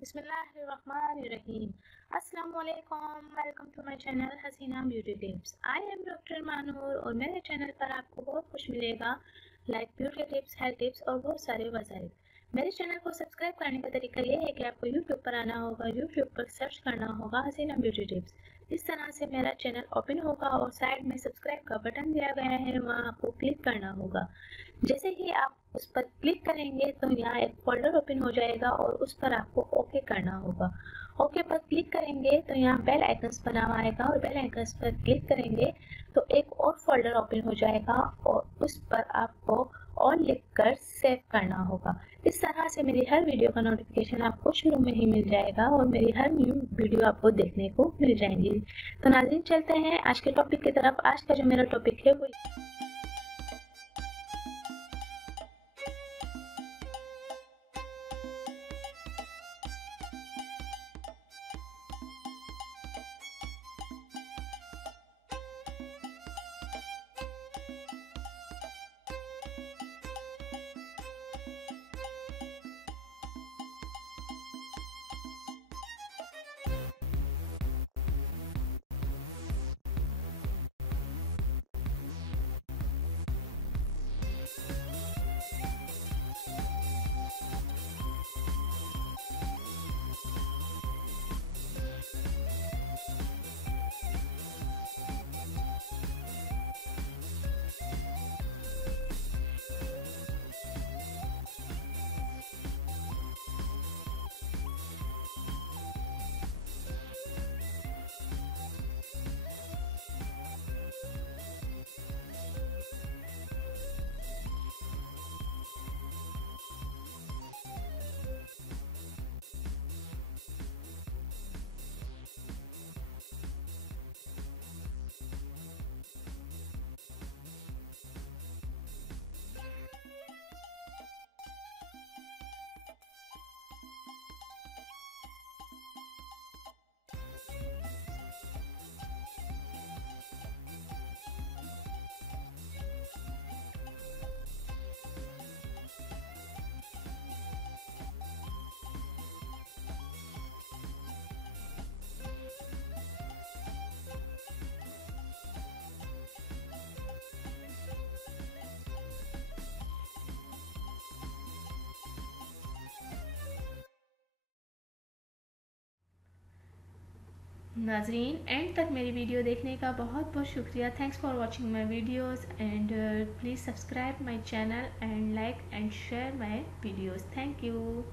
बिस्मिल्लाहिर्रहमानिर्रहीम। अस्सलाम वालेकुम, welcome to my channel Haseena beauty tips. I am doctor Manoor और मेरे चैनल पर आपको बहुत कुछ मिलेगा, like beauty tips, health tips और बहुत सारे वसाइल। मेरे चैनल को सब्सक्राइब करने का तरीका ये है कि आपको यूट्यूब पर आना होगा, यूट्यूब पर सर्च करना होगा हसीना ब्यूटी टिप्स। इस तरह से मेरा चैनल ओपन होगा और साइड में सब्सक्राइब का बटन दिया गया है, वहाँ आपको क्लिक करना होगा। जैसे ही आप उस पर क्लिक करेंगे तो यहाँ एक फोल्डर ओपन हो जाएगा और उस पर आपको ओके करना होगा। ओके पर क्लिक करेंगे तो यहाँ बेल आइकन्स बना हुआ आएगा और बेल आइकन्स पर क्लिक करेंगे तो एक और फोल्डर ओपन हो जाएगा और उस पर आपको ऑल लिखकर सेव करना होगा। इस तरह से मेरी हर वीडियो का नोटिफिकेशन आपको शुरू में ही मिल जाएगा और मेरी हर न्यू वीडियो आपको देखने को मिल जाएंगी। तो नाज़रीन, चलते हैं आज के टॉपिक की तरफ। आज का जो मेरा टॉपिक है वो नाजरीन, एंड तक मेरी वीडियो देखने का बहुत बहुत शुक्रिया। Thanks for watching my videos and please subscribe my channel and like and share my videos. Thank you.